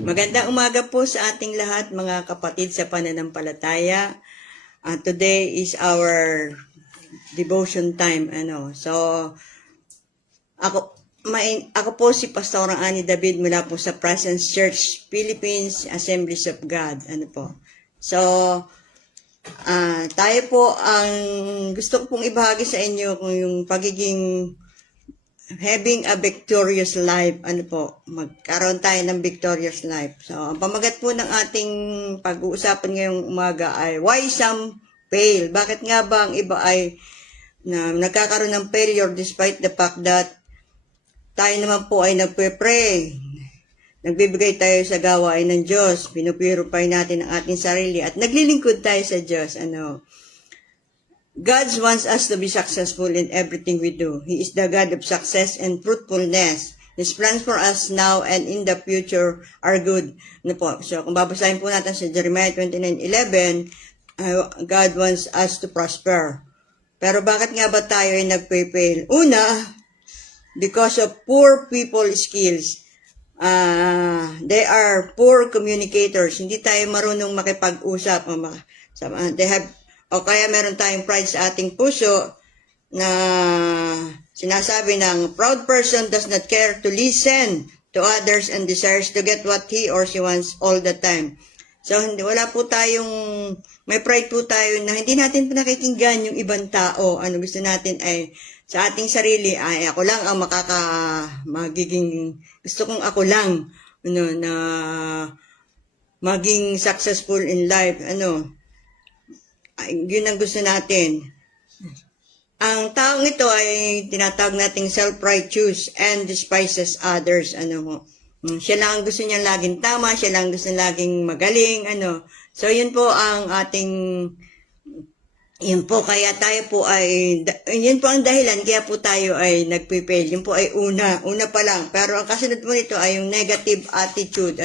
Magandang umaga po sa ating lahat mga kapatid sa pananampalataya. Today is our devotion time. So, ako po si Pastor Ani David mula po sa Presence Church, Philippines, Assemblies of God. So, tayo po ang gusto ko pong ibahagi sa inyo kung yung pagiging having a victorious life, magkaroon tayo ng victorious life. So, ang pamagat po ng ating pag-uusapan ngayong umaga ay why some fail. Bakit nga ba ang iba ay nagkakaroon ng failure despite the fact that tayo naman po ay nagpe-pray. Nagbibigay tayo sa gawain ng Diyos. Pinupurify natin ang ating sarili at naglilingkod tayo sa Diyos. God wants us to be successful in everything we do. He is the God of success and fruitfulness. His plans for us now and in the future are good. So, kung babasahin po natin sa Jeremiah 29:11, God wants us to prosper. Pero bakit nga ba tayo ay nagpe-fail? Una, because of poor people skills. They are poor communicators. Hindi tayo marunong makipag-usap. O kaya meron tayong pride sa ating puso na sinasabi ng proud person does not care to listen to others and desires to get what he or she wants all the time. So, wala po tayong, may pride po tayo na hindi natin pinakikinggan yung ibang tao. Gusto natin ay sa ating sarili ay ako lang ang gusto kong ako lang, na maging successful in life, yun ang gusto natin. Ang taong ito ay tinatawag nating self-righteous and despises others. Siya lang ang gusto niya laging tama, siya lang gusto niya laging magaling. So, yun po ang ating, yun po, kaya tayo po ay, yun po ang dahilan, kaya po tayo ay nagpipail. Yun po ay una pa lang. Pero ang kasunod po nito ay yung negative attitude.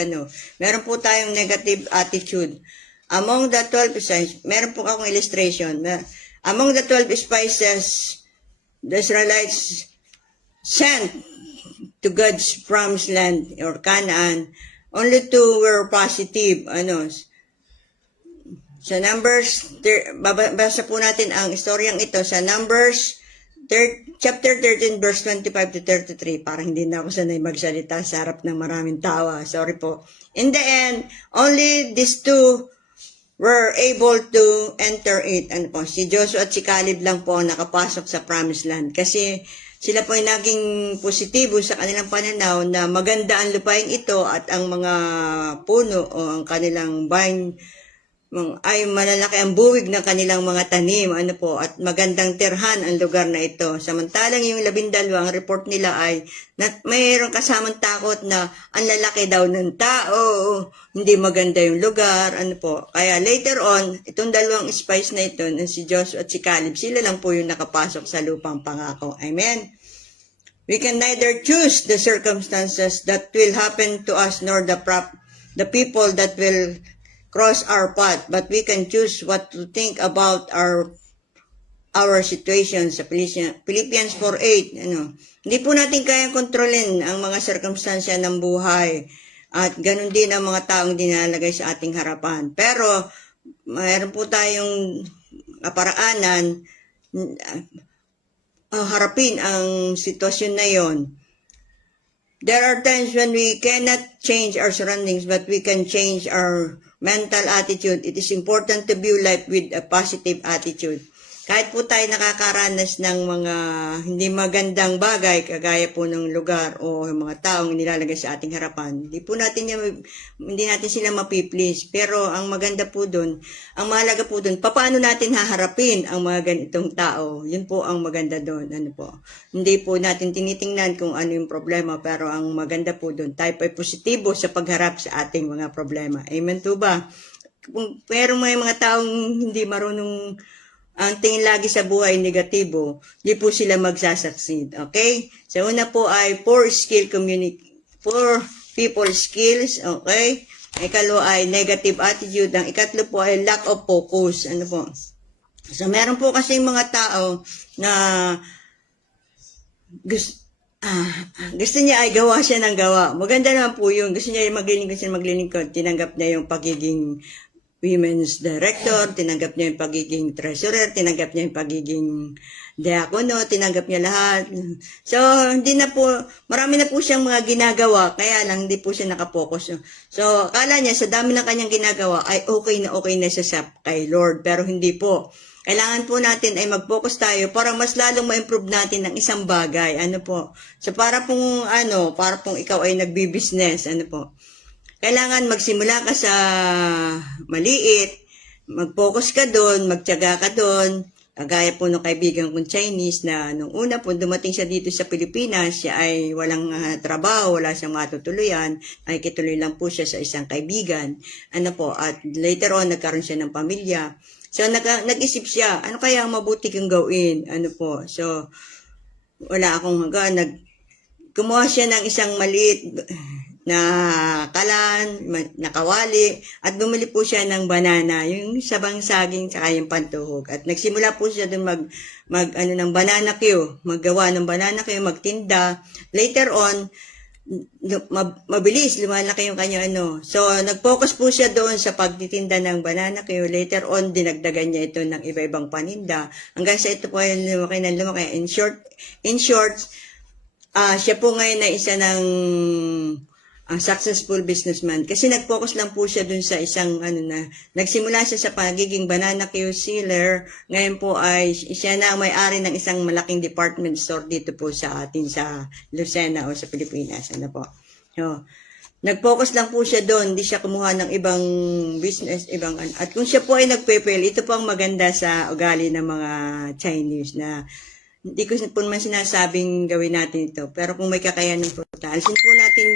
Meron po tayong negative attitude. Among the 12 spices, meron po akong illustration. Among the 12 spices, the Israelites sent to God's promised land or Canaan, only two were positive. Sa Numbers, basa po natin ang istoryang ito sa Numbers chapter 13 verse 25 to 33. Parang hindi na ako sanay magsalita sa harap ng maraming tawa. Sorry po. In the end, only these two were able to enter it. Si Joshua at si Caleb lang po ang nakapasok sa promised land. Kasi sila po ay naging positibo sa kanilang pananaw na maganda ang lupain ito at ang mga puno o ang kanilang vine ay malalaki ang buwig ng kanilang mga tanim, at magandang tirhan ang lugar na ito. Samantalang yung 12, ang report nila ay mayroong kasamang takot na ang lalaki daw ng tao, hindi maganda yung lugar, Kaya later on, itong dalawang spies na ito, si Joshua at si Caleb, sila lang po yung nakapasok sa lupang pangako. Amen? We can neither choose the circumstances that will happen to us nor the people that will cross our path, but we can choose what to think about our situation. Sa Philippians 4:8, hindi po natin kayang kontrolin ang mga sirkumstansya ng buhay at ganun din ang mga taong dinalagay sa ating harapan. Pero mayroon po tayong kaparaanan harapin ang sitwasyon na yon. There are times when we cannot change our surroundings, but we can change our mental attitude. It is important to view life with a positive attitude. Kahit po tayo nakakaranas ng mga hindi magandang bagay, kagaya po ng lugar o mga taong nilalagay sa ating harapan, hindi natin sila mapiplease. Pero ang maganda po doon, ang mahalaga po doon, paano natin haharapin ang mga ganitong tao? Yun po ang maganda doon. Hindi po natin tinitingnan kung ano yung problema, pero ang maganda po doon, tayo ay positibo sa pagharap sa ating mga problema. Amen po ba? Pero may mga taong hindi marunong, ang tingin lagi sa buhay negatibo, di po sila magsasucceed. Okay? So, una po ay poor people skills. Okay? Ikalo ay negative attitude. Ang ikatlo po ay lack of focus. So, meron po kasi mga tao na gusto niya ay gawa siya ng gawa. Maganda naman po yun. Gusto niya maglilingkod. Tinanggap niya yung pagiging women's director, tinanggap niya yung pagiging treasurer, tinanggap niya yung pagiging diakono, tinanggap niya lahat. So, marami na po siyang mga ginagawa, kaya lang hindi po siya nakapokus. So, akala niya sa dami ng kanyang ginagawa ay okay na siya sa kay Lord, pero hindi po. Kailangan po natin ay mag-focus tayo para mas lalong ma-improve natin ng isang bagay. Ano po? So, para pong ikaw ay nagbi-business. Ano po? Kailangan magsimula ka sa maliit, mag-focus ka doon, magtiyaga ka doon. Kagaya po ng kaibigan kong Chinese na nung una po dumating siya dito sa Pilipinas, siya ay walang trabaho, wala siyang matutuluyan, ay kituloy lang po siya sa isang kaibigan. Ano po, at later on nagkaroon siya ng pamilya. So nag-isip siya, ano kaya ang mabuti kong gawin? Ano po, so wala akong hanggang, gumawa siya ng isang maliit na kalan, nakawali, at bumili po siya ng banana, yung sabang saging, saka yung pantuhog. At nagsimula po siya dun ng banana queue, maggawa ng banana queue, magtinda. Later on, mabilis, lumalaki yung kanya So, nag-focus po siya doon sa pagtitinda ng banana queue. Later on, dinagdagan niya ito ng iba-ibang paninda. Hanggang sa ito po ay lumaki ng lumaki. In short, siya po ngayon na isa ng successful businessman kasi nag-focus lang po siya dun sa isang nagsimula siya sa pagiging banana queue seller, ngayon po ay siya na ang may-ari ng isang malaking department store dito po sa atin sa Lucena o sa Pilipinas. Ano po? So, nag-focus lang po siya doon, hindi siya kumuha ng ibang business, at kung siya po ay nagpe-fail, ito po ang maganda sa ugali ng mga Chinese na hindi ko po naman sinasabing gawin natin ito. Pero kung may kakayanan po tayo, alisin po natin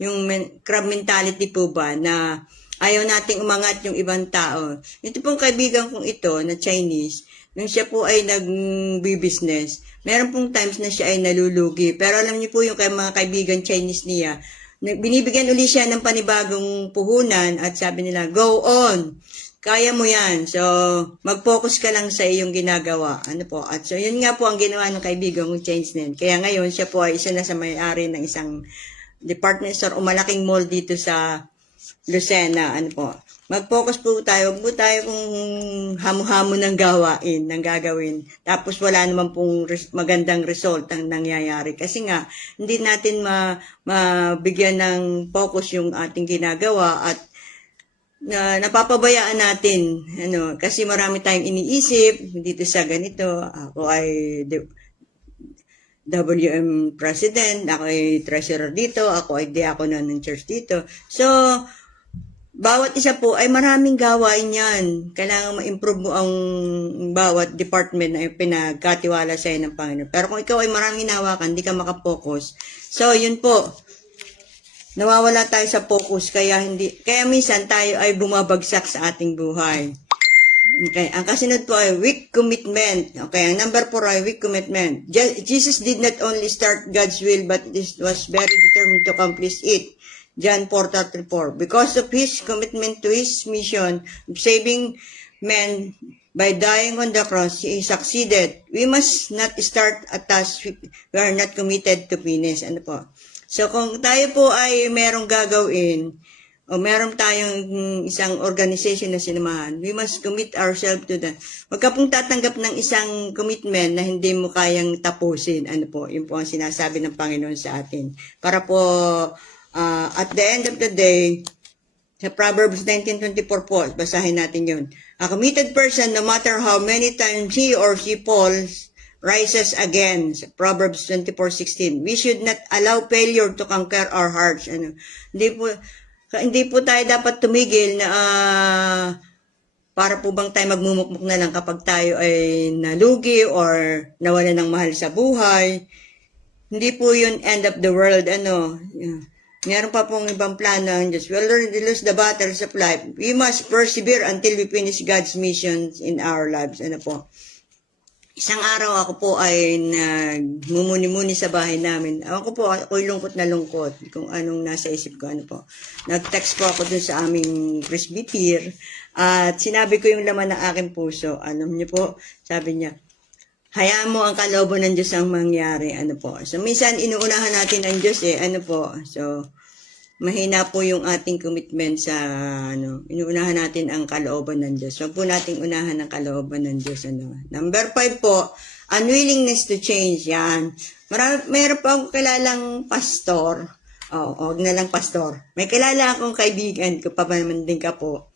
yung crab mentality po ba na ayaw nating umangat yung ibang tao. Ito pong kaibigan kong ito na Chinese, nung siya po ay nag-business, meron pong times na siya ay nalulugi. Pero alam niyo po yung mga kaibigan Chinese niya, binibigyan uli siya ng panibagong puhunan at sabi nila, go on! Kaya mo yan. So, mag-focus ka lang sa iyong ginagawa. Ano po? At so, yun nga po ang ginawa ng kaibigan kong Change Net. Kaya ngayon, siya po ay isa na sa may-ari ng isang department store o malaking mall dito sa Lucena. Ano po? Mag-focus po tayo. Huwag po tayo kung hamo-hamo ng gagawin. Tapos wala naman pong magandang result ang nangyayari. Kasi nga, hindi natin mabigyan ng focus yung ating ginagawa at napapabayaan natin kasi marami tayong iniisip dito sa ganito. Ako ay WM president, ako ay treasurer dito, ako ay diakono ng church dito. So bawat isa po ay maraming gawain yan. Kailangan ma-improve mo ang bawat department na pinagkatiwala sa'yo ng Panginoon. Pero kung ikaw ay maraming hinawakan, hindi ka makapokus. So yun po, nawawala tayo sa focus, kaya minsan tayo ay bumabagsak sa ating buhay. Okay, ang kasunod po ay weak commitment. Okay, ang number 4 ay weak commitment. Jesus did not only start God's will, but this was very determined to accomplish it. John 4:34. Because of his commitment to his mission of saving men by dying on the cross, he succeeded. We must not start a task we are not committed to finish. Ano po? So, kung tayo po ay merong gagawin, o meron tayong isang organization na sinamahan, we must commit ourselves to that. Huwag ka pong tatanggap ng isang commitment na hindi mo kayang tapusin. Ano po? Yun po ang sinasabi ng Panginoon sa atin. Para po, at the end of the day, sa Proverbs 19:24 po, basahin natin yun. A committed person, no matter how many times he or she falls, rises again. Proverbs 24:16. We should not allow failure to conquer our hearts. Hindi po tayo dapat tumigil na para po bang tayo magmumukmuk na lang kapag tayo ay nalugi or nawala ng mahal sa buhay. Hindi po yun end of the world. Meron pa pong ibang plano ang Diyos. We'll learn to lose the battles of life. We must persevere until we finish God's missions in our lives. Ano po? Isang araw ako po ay nagmumuni-muni sa bahay namin. Ako po, ako'y lungkot na lungkot kung anong nasa isip ko. Ano po. Nag-text po ako dun sa aming presbyter at sinabi ko yung laman ng aking puso. Alam niyo po, sabi niya, hayaan mo ang kalooban ng Diyos ang mangyari. Ano po. So, minsan, inuunahan natin ang Diyos ano po. So, mahina po yung ating commitment sa, inuunahan natin ang kalooban ng Diyos. Huwag po nating unahan ang kalooban ng Diyos, Number 5 po, unwillingness to change, yan. Mayroon po akong kilalang pastor. Huwag na lang pastor. May kilala akong kaibigan, kapamanding ka po.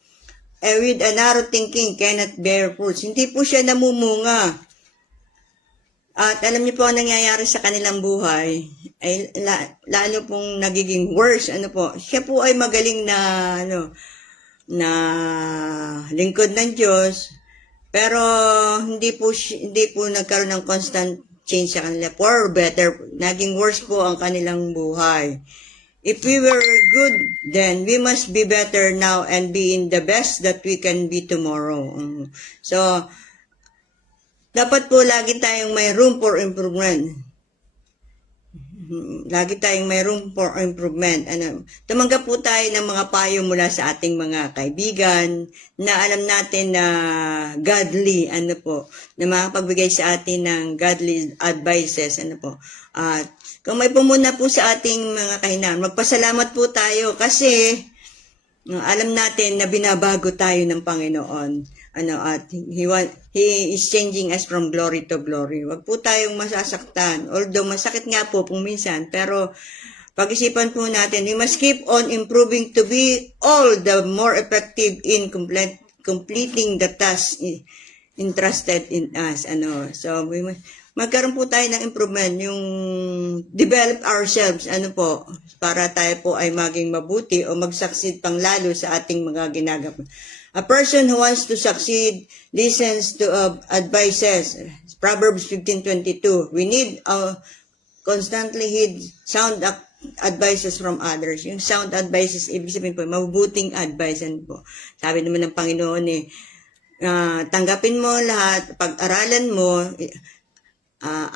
With a narrow thinking, cannot bear fruits. Hindi po siya namumunga. At alam niyo po ang nangyayari sa kanilang buhay, ay lalo pong nagiging worse, siya po ay magaling na, na lingkod ng Diyos, pero hindi po nagkaroon ng constant change sa kanila. For better, naging worse po ang kanilang buhay. If we were good, then we must be better now and be in the best that we can be tomorrow. So, dapat po lagi tayong may room for improvement. Lagi tayong may room for improvement. Tumanggap po tayo ng mga payo mula sa ating mga kaibigan na alam natin na godly, na makapagbigay sa atin ng godly advices, At kung may pumuna po sa ating mga kahinaan, magpasalamat po tayo kasi alam natin na binabago tayo ng Panginoon. At He is changing us from glory to glory. Wag po tayong masasaktan. Although masakit nga po minsan, pero pag-isipan po natin, we must keep on improving to be all the more effective in completing the task entrusted in us. So, magkaroon po tayo ng improvement, yung develop ourselves, para tayo po ay maging mabuti o mag-succeed pang lalo sa ating mga ginagawa. A person who wants to succeed listens to advices. Proverbs 15:22. We need constantly heed sound advices from others. Yung sound advices, ibig sabihin po, mabubuting advice. Sabi naman ng Panginoon tanggapin mo lahat, pag-aralan mo,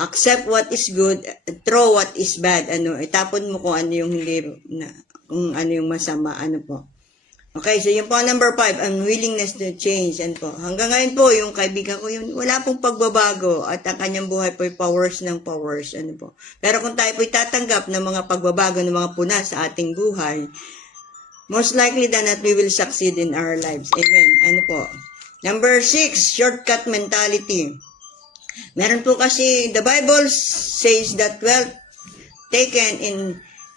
accept what is good, throw what is bad. Itapon mo kung ano yung kung ano yung masama, Okay, so yung po number 5, unwillingness to change. Hanggang ngayon po, yung kaibigan ko yun, wala pong pagbabago at ang kanyang buhay po ay powers ng powers. Pero kung tayo po tatanggap ng mga pagbabago ng mga puna sa ating buhay, most likely than not, we will succeed in our lives. Amen. Number 6, shortcut mentality. Meron po kasi, the Bible says that wealth taken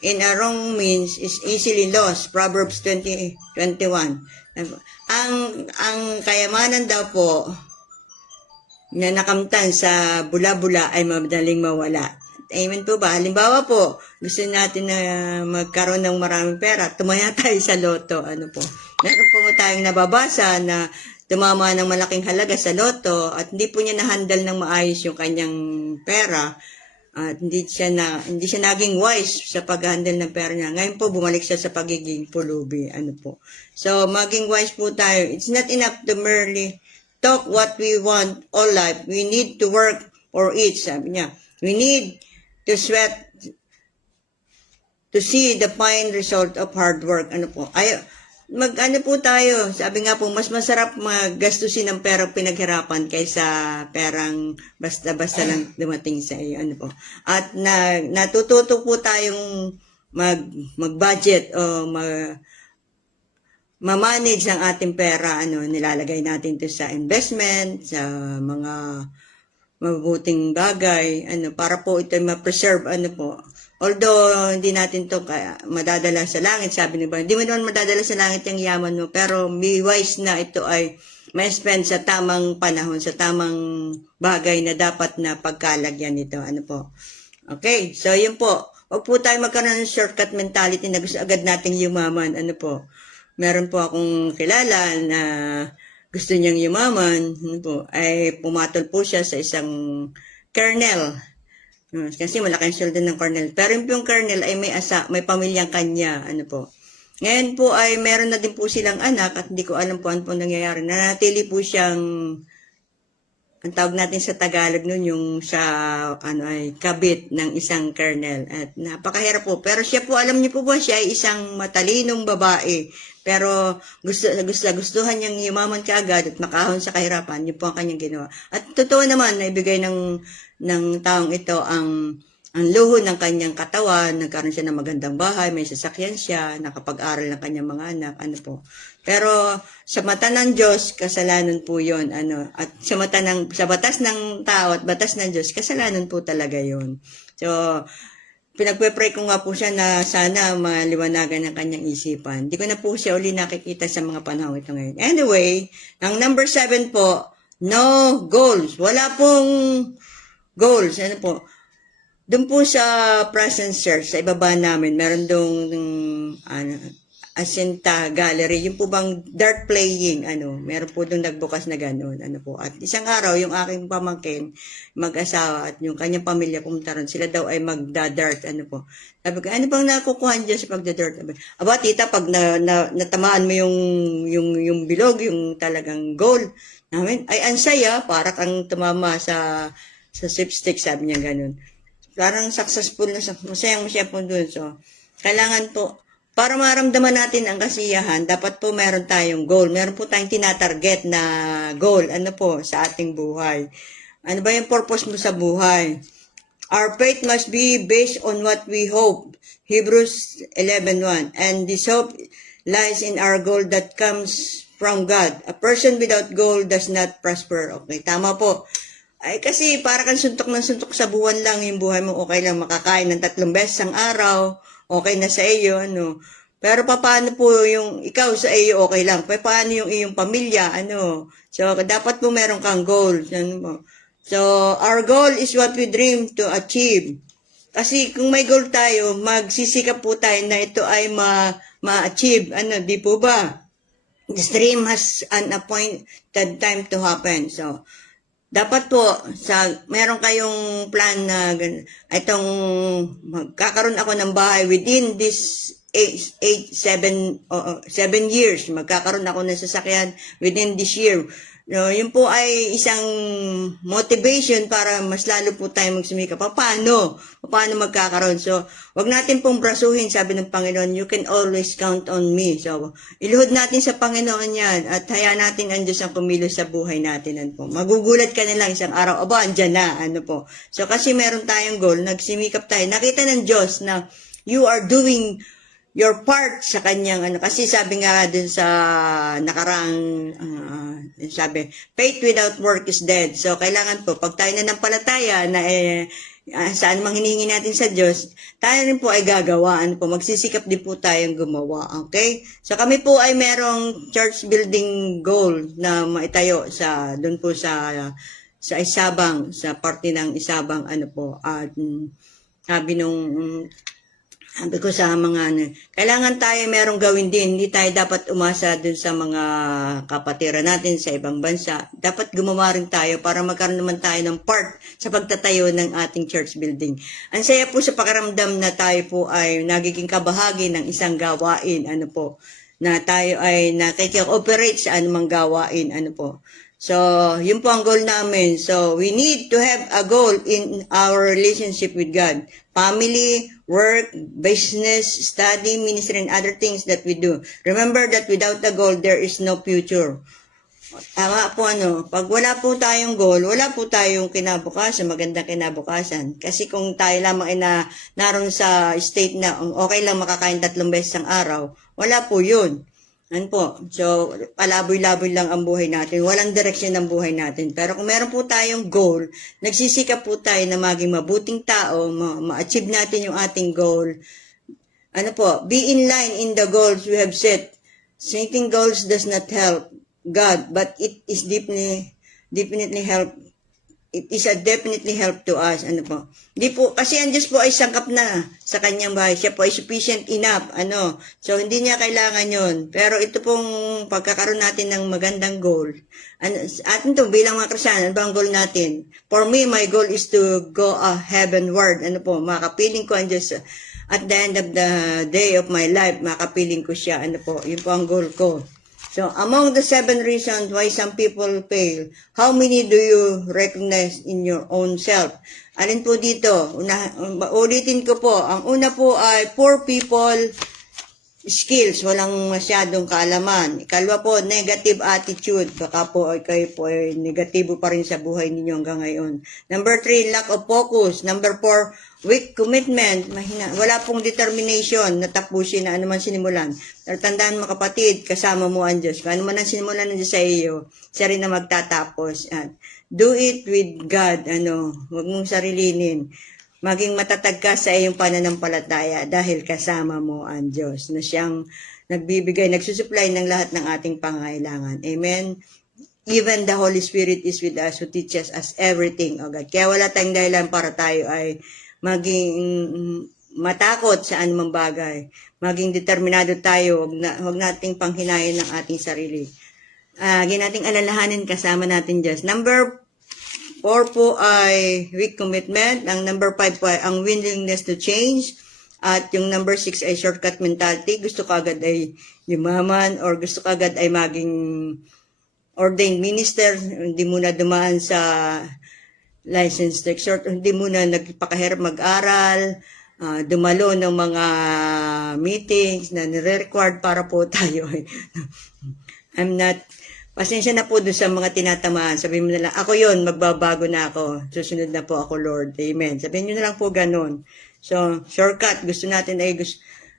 in a wrong means is easily lost. Proverbs 20:21. Ang kayamanan daw po na nakamtan sa bula-bula ay madaling mawala. Amen po ba? Halimbawa po, gusto natin na magkaroon ng maraming pera, tumaya tayo sa loto. Meron po tayong nababasa na tumama ng malaking halaga sa loto at hindi po niya na-handle ng maayos yung kanyang pera. At hindi siya naging wise sa pag-handle ng pera niya. Ngayon po, bumalik siya sa pagiging pulubi. So, maging wise po tayo. It's not enough to merely talk what we want all life. We need to work for it, sabi niya. We need to sweat to see the fine result of hard work. Po tayo, sabi nga po, mas masarap magastusin ng perang pinaghirapan kaysa perang basta-basta lang dumating sa iyo. At natututo po tayong mag-budget o ma-manage ang ating pera. Nilalagay natin to sa investment, sa mga mabuting bagay, para po ito ma-preserve, Although, hindi natin to madadala sa langit, sabi ni Ba, hindi mo naman madadala sa langit yung yaman mo, pero may wise na ito ay may spend sa tamang panahon, sa tamang bagay na dapat na pagkalagyan nito. Okay, so yun po. Huwag po tayo magkaroon ng shortcut mentality na gusto agad nating yumaman. Meron po akong kilala na gusto niyang yumaman, ay pumatol po siya sa isang colonel. Kasi malaki ang sweldo ng colonel. Pero yung colonel ay may pamilyang kanya. Ngayon po ay meron na din po silang anak at hindi ko alam po ano po nangyayari. Nanatili po siyang ang tawag natin sa Tagalog nun, yung sa, ay, kabit ng isang kernel. At napakahirap po. Pero siya po, alam niyo po ba, siya ay isang matalinong babae. Pero gustuhan niyang yumaman kaagad at makahon sa kahirapan. Yun po ang kanyang ginawa. At totoo naman, naibigay ng taong ito ang luho ng kanyang katawan, nagkaroon siya ng magandang bahay, may sasakyan siya, nakapag-aral ng kanyang mga anak, po. Pero sa mata ng Diyos, kasalanan po 'yon, at sa batas ng tao at batas ng Diyos, kasalanan po talaga 'yon. So, pinagpe-pray ko nga po siya na sana maliwanagan ng kanyang isipan. Hindi ko na po siya uli nakikita sa mga panahon ito ngayon. Anyway, ang number 7 po, no goals. Wala pong goals. Po? Doon po sa Presence Church, sa ibaba namin, meron doon Asinta Gallery, yung po bang dart playing, meron po doon nagbukas na gano'n, po. At isang araw, yung aking pamangkin, mag-asawa at yung kanyang pamilya pumunta ron, sila daw ay magda-dart, po. Sabi ko, ano bang nakukuhan dyan sa pagda-dart? Aba, tita, pag natamaan mo yung bilog, yung talagang goal namin, ay ansaya, para kang tumama sa sweepstick, sabi niya gano'n. Parang successful na, masayang po dun. So, kailangan po, para maramdaman natin ang kasiyahan, dapat po meron tayong goal. Meron po tayong tinatarget na goal, po, sa ating buhay. Ano ba yung purpose mo sa buhay? Our faith must be based on what we hope. Hebrews 11:1. And this hope lies in our goal that comes from God. A person without goal does not prosper. Okay, tama po. Ay, kasi para kang suntok ng suntok sa buwan lang, yung buhay mo, okay lang, makakain ng 3 beses ang araw, okay na sa iyo, Pero paano po yung ikaw sa iyo, okay lang. Paano yung iyong pamilya, So, dapat po meron kang goal, So, our goal is what we dream to achieve. Kasi kung may goal tayo, magsisikap po tayo na ito ay ma-achieve, di po ba? This dream has an appointed time to happen, so, dapat po, meron kayong plan na itong magkakaroon ako ng bahay within this 7 years. Magkakaroon ako ng sasakyan within this year. Yun po ay isang motivation para mas lalo po tayo magsumika. Paano magkakaroon? So, wag natin pong brasuhin, sabi ng Panginoon, you can always count on me. So, iluhod natin sa Panginoon yan at hayaan natin ang Diyos ang kumilos sa buhay natin. Magugulat ka na lang isang araw, andyan na, po. So, kasi meron tayong goal, nagsimikap tayo. Nakita ng Diyos na you are doing your part sa kanyang kasi sabi nga dun sa nakaraang sabi, faith without work is dead. So kailangan po pag tayo nanampalataya na saan mang hinihingi natin sa Diyos, tayo rin po ay gagawa, po, magsisikap din po tayong gumawa, okay? So kami po ay merong church building goal na maitayo doon po sa Isabang, sa parte ng Isabang, po, at sabi ko sa mga kailangan tayo merong gawin din. Hindi tayo dapat umasa dun sa mga kapatiran natin sa ibang bansa. Dapat gumawa rin tayo para magkaroon naman tayo ng part sa pagtatayo ng ating church building. Ang saya po sa pakiramdam na tayo po ay nagiging kabahagi ng isang gawain, po, na tayo ay nakikioperate sa anumang gawain, po. So, yun po ang goal namin. So, we need to have a goal in our relationship with God. Family, work, business, study, ministry, and other things that we do. Remember that without a goal, there is no future. Tama po, pag wala po tayong goal, wala po tayong kinabukasan, magandang kinabukasan. Kasi kung tayo lamang ay naroon sa state na okay lang makakain 3 beses ang araw, wala po yun. Po. So, palaboy-laboy lang ang buhay natin. Walang direksyon ng buhay natin. Pero kung meron po tayong goal, nagsisikap po tayo na maging mabuting tao, ma-achieve natin yung ating goal. Po, be in line in the goals we have set. Setting goals does not help God, but it is definitely help. It is a definitely help to us. Po. Di po, kasi ang Diyos po ay sangkap na sa kanyang bahay. Siya po ay sufficient enough. So, hindi niya kailangan yon. Pero ito pong pagkakaroon natin ng magandang goal. Atin to, bilang mga Kristiyano, ano ba ang goal natin? For me, my goal is to go heavenward. Po, makapiling ko ang Diyos. At the end of the day of my life, makapiling ko siya. Po, yun po ang goal ko. So, among the 7 reasons why some people fail, how many do you recognize in your own self? Alin po dito? Ulitin ko po. Ang una po ay poor people skills, walang masyadong kaalaman. Ikalawa po, negative attitude. Baka po kayo po ay negatibo pa rin sa buhay ninyo hanggang ngayon. Number 3, lack of focus. Number 4, weak commitment. Wala pong determination na tapusin na anuman sinimulan. Tandaan mo kapatid, kasama mo ang Diyos. Kung anuman ang sinimulan ng Diyos sa iyo, siya rin na magtatapos. Do it with God. Huwag mong sarilinin. Maging matatag ka sa iyong pananampalataya dahil kasama mo ang Diyos na siyang nagbibigay, nagsusupply ng lahat ng ating pangailangan. Amen? Even the Holy Spirit is with us who teaches us everything, O God. Kaya wala tayong dahilan para tayo ay maging matakot sa anumang bagay. Maging determinado tayo, huwag nating panghinayan ng ating sarili. Ginating alalahanin kasama natin Diyos. Number 4 po ay weak commitment. Ang number 5 po ay ang willingness to change. At yung number 6 ay shortcut mentality. Gusto ka agad ay yumaman or gusto ka agad ay maging ordained minister. Hindi muna dumaan sa licensed exhort. Hindi muna nagpakahirap mag-aral. Dumalo ng mga meetings na nire-required para po tayo. Pasensya na po doon sa mga tinatamaan. Sabihin mo na lang, ako yon, magbabago na ako. Susunod na po ako, Lord. Amen. Sabihin nyo na lang po ganun. So, shortcut. Gusto natin ay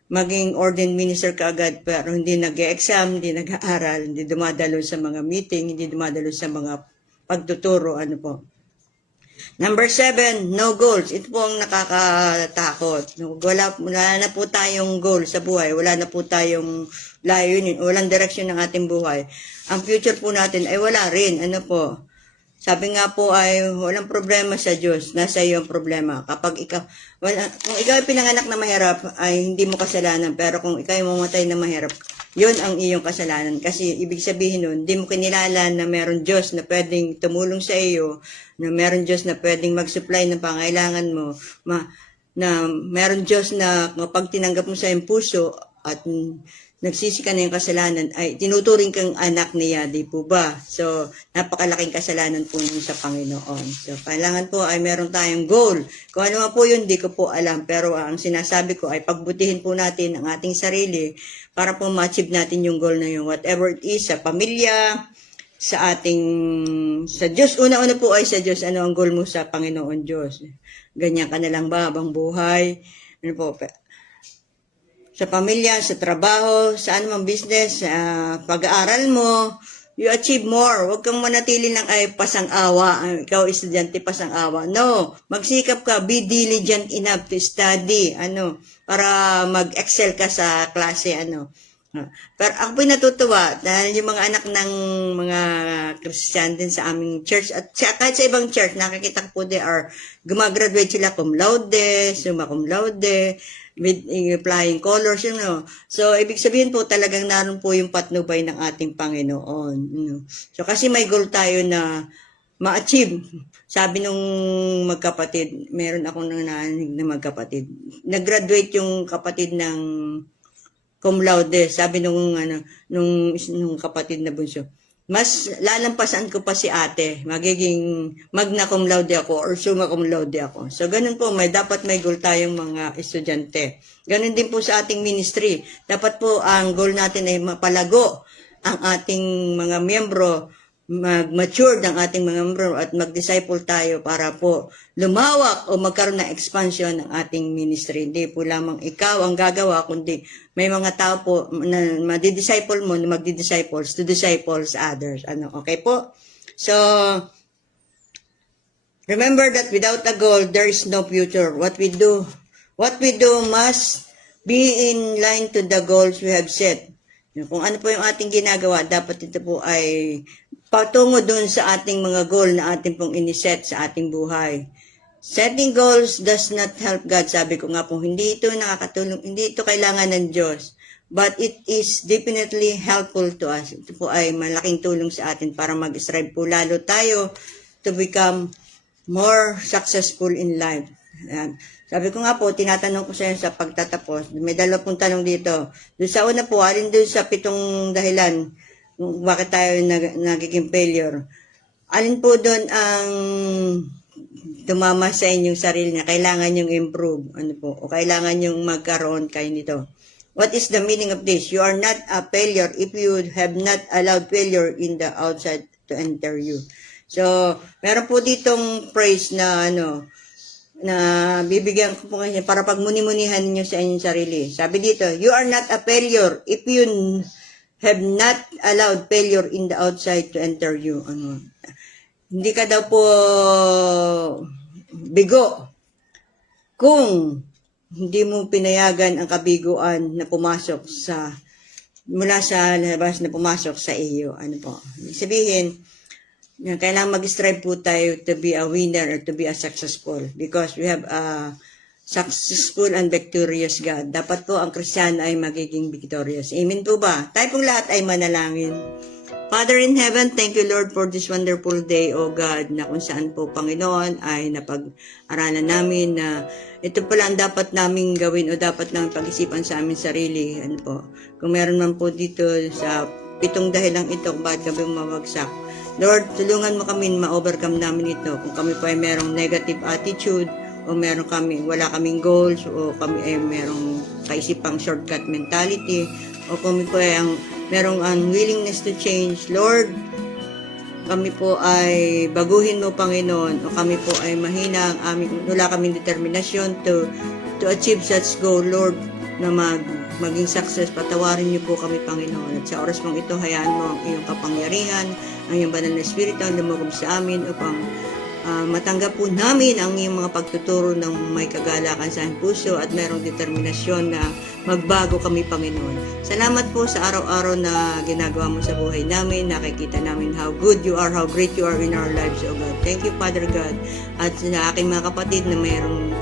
maging ordained minister kaagad, pero hindi nag-exam, hindi nag-aaral, hindi dumadalo sa mga meeting, hindi dumadalo sa mga pagtuturo, Number 7, no goals. Ito po ang nakakatakot. Wala na po tayong goal sa buhay. Wala na po tayong layunin. Walang direksyon ng ating buhay. Ang future po natin ay wala rin. Sabi nga po ay walang problema sa Diyos. Nasa iyo ang problema. Kung ikaw ay pinanganak na mahirap, ay hindi mo kasalanan. Pero kung ikaw ay mamatay na mahirap, yun ang iyong kasalanan. Kasi ibig sabihin nun, hindi mo kinilala na meron Diyos na pwedeng tumulong sa iyo, na meron Diyos na pwedeng mag-supply ng pangailangan mo, na meron Diyos na kapag tinanggap mo sa iyong puso at nagsisi ka na yung kasalanan, ay tinuturing kang anak niya, di po ba? So, napakalaking kasalanan po nun sa Panginoon. So, kailangan po ay meron tayong goal. Kung ano po yun, di ko po alam. Pero ang sinasabi ko ay pagbutihin po natin ang ating sarili para po ma-achieve natin yung goal na yun. Whatever it is, sa pamilya, sa Diyos. Una-una po ay sa Diyos. Ano ang goal mo sa Panginoon Diyos? Ganyan ka na lang ba habang buhay? Sa pamilya, sa trabaho, sa anumang business, sa pag-aaral mo, you achieve more. Huwag kang manatili lang ay pasang-awa. Ikaw, estudyante, pasang-awa. No, magsikap ka, be diligent enough to study, para mag-excel ka sa klase, Pero ako po natutuwa dahil yung mga anak ng mga Christian din sa aming church at kahit sa ibang church, nakikita ko po they are gumagraduate sila cum laude, summa cum laude, with flying colors, So, ibig sabihin po talagang naroon po yung patnubay ng ating Panginoon. So, kasi may goal tayo na ma-achieve. Sabi nung magkapatid, meron akong nananig na magkapatid. Nag-graduate yung kapatid ng cum laude. Sabi nung kapatid na bunso, mas lalampasan ko pa si ate. Magiging magna cum laude ako or summa cum laude ako. So, ganun po, dapat may goal tayong mga estudyante. Ganun din po sa ating ministry. Dapat po ang goal natin ay mapalago ang ating mga miyembro, mag-mature ng ating mga miyembro at mag-disciple tayo para po lumawak o magkaroon ng expansion ng ating ministry. Hindi po lamang ikaw ang gagawa, kundi may mga tao po na madi-disciple mo, na magdi-disciples to disciples others. Okay po? So, remember that without a goal, there is no future. What we do must be in line to the goals we have set. Kung ano po yung ating ginagawa, dapat ito po ay patungo dun sa ating mga goal na ating pong iniset sa ating buhay. Setting goals does not help God. Sabi ko nga po, hindi ito nakakatulong, hindi ito kailangan ng Diyos. But it is definitely helpful to us. Ito po ay malaking tulong sa atin para mag-strive po lalo tayo to become more successful in life. Sabi ko nga po, tinatanong ko sa inyo sa pagtatapos, may 2 tanong dito. Doon sa una po, alin doon sa 7 dahilan kung bakit tayo nagiging failure. Alin po doon ang tumama sa inyong sarili na kailangan nyong improve, ano po, o kailangan nyong magkaroon kayo nito. What is the meaning of this? You are not a failure if you have not allowed failure in the outside to enter you. So, meron po ditong phrase na na bibigyan ko po kayo para pagmuni-munihan niyo sa inyong sarili. Sabi dito, you are not a failure if you have not allowed failure in the outside to enter you. Hindi ka daw po bigo kung hindi mo pinayagan ang kabiguan na pumasok mula sa labas na pumasok sa iyo. Ano po? Sabihin, kailangan mag-strive po tayo to be a winner or to be a successful because we have a successful and victorious God. Dapat po ang Kristiyano ay magiging victorious. Amen po ba? Tayo pong lahat ay manalangin. Father in heaven, thank you Lord for this wonderful day, O God, na kung saan po Panginoon ay napag-aralan namin na ito pala ang dapat naming gawin o dapat namin pag-isipan sa aming sarili. Ano po? Kung meron man po dito sa 7 dahilang ito kung bakit kami mawagsak. Lord, tulungan mo kami ma-overcome namin ito. Kung kami po ay merong negative attitude o wala kaming goals o kami ay merong kaisipang shortcut mentality o kami po ay merong unwillingness to change. Lord, kami po ay baguhin mo, Panginoon, o kami po ay mahina wala kaming determinasyon to achieve such goal, Lord, na maging success. Patawarin niyo po kami, Panginoon. At sa oras mong ito, hayaan mo ang iyong kapangyarihan, ang iyong banal na espiritu ang lumukob sa amin upang matanggap po namin ang iyong mga pagtuturo ng may kagalakan sa aming puso at mayroong determinasyon na magbago kami, Panginoon. Salamat po sa araw-araw na ginagawa mo sa buhay namin. Nakikita namin how good you are, how great you are in our lives, O God. Thank you, Father God. At sa aking mga kapatid na mayroong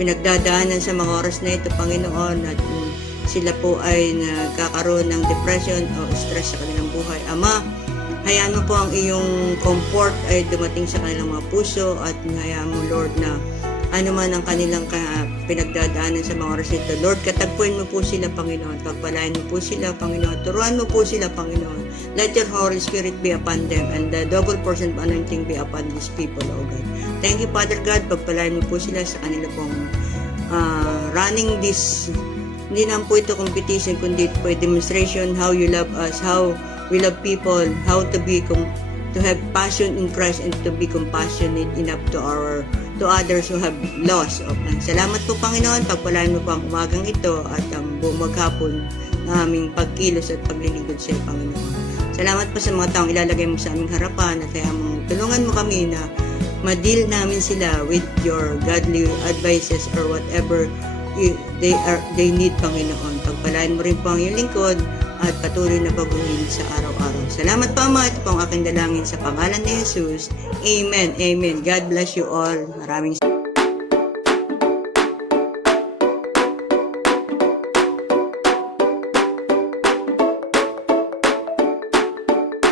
pinagdadaanan sa mga oras na ito, Panginoon, at sila po ay nagkakaroon ng depression o stress sa kanilang buhay. Ama, hayaan mo po ang iyong comfort ay dumating sa kanilang mga puso at hayaan mo, Lord, na ano man ang kanilang pinagdadaanan sa mga oras ito. Lord, katagpuin mo po sila, Panginoon. Pagpalain mo po sila, Panginoon. Turuan mo po sila, Panginoon. Let your Holy Spirit be upon them and the double portion of anointing be upon these people, O God. Thank you, Father God. Pagpalain mo po sila sa kanila pong running this. Hindi naman po ito competition, kundi po demonstration how you love us, how we love people, how to have passion in Christ and to be compassionate enough to others who have lost. Okay. Salamat po, Panginoon. Pagpalain mo po ang umagang ito at ang buong maghapon na aming pagkilos at paglilingkod sa iyo, Panginoon. Salamat po sa mga taong ilalagay mo sa aming harapan at kaya tulungan mo kami na ma-deal namin sila with your godly advices or whatever they need, Panginoon. Pagpalain mo rin po ang iyong lingkod at patuloy na baguhin sa araw-araw. Salamat pa, Ama. Ito po ang aking dalangin sa pangalan ni Jesus. Amen. Amen. God bless you all. Maraming